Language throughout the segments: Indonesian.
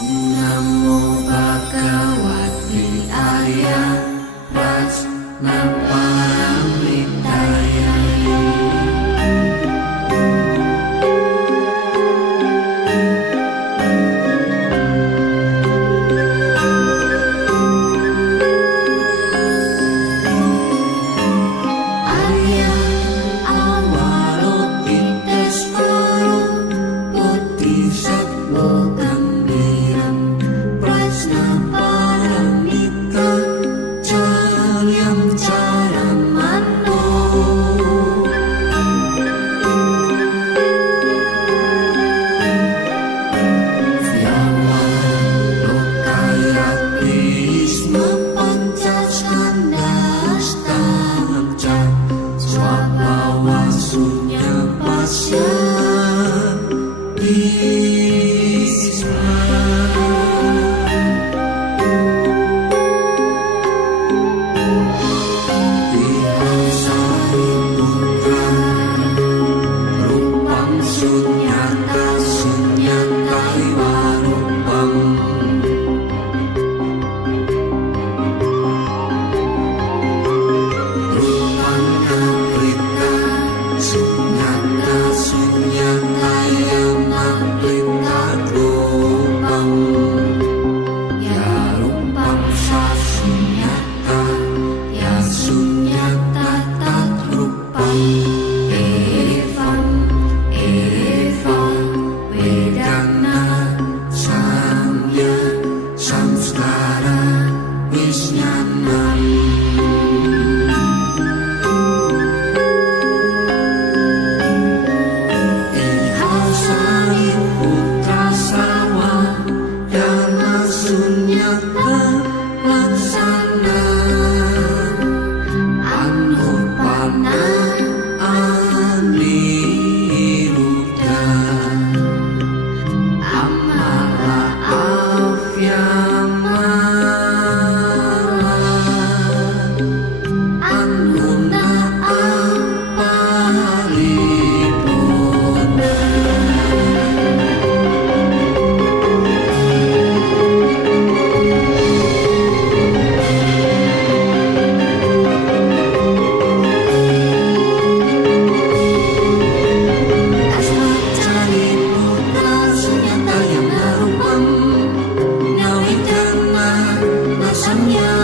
Namo Bhagavate Arya Prajnaparamrittaya. Arya Avalokiteshvara Bodhisattva Gambiram Prajnaparamita Caryam Caramano. Vyava Lokayati Isma Pancaskandastam Ca Swabhava Sunya Pasya Isma. Dihasari putra Rupam sunyata sunyata iwa rupam. Rupam akrita sunyata sunyata yang akrita rupam. Ya rupam sa sunyata ya sunyata tat rupam. Evam eva vedana samya samskara visnyanam. Ihasari putra sawa dharma sunyata laksana. Anupana aniruddha amala avyamala anuna aparipurna. Asmacari putra sunyata yang narupam nyawidana nasamya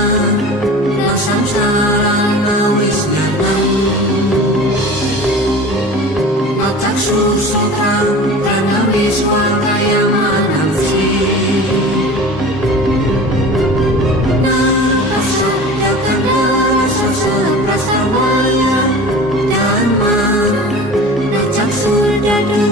nasamsara nawisnyanam. Ataksu sotram pranawiswakaya manamsi. Nasasya kandala sasara prasawaya dharma Najak surdadu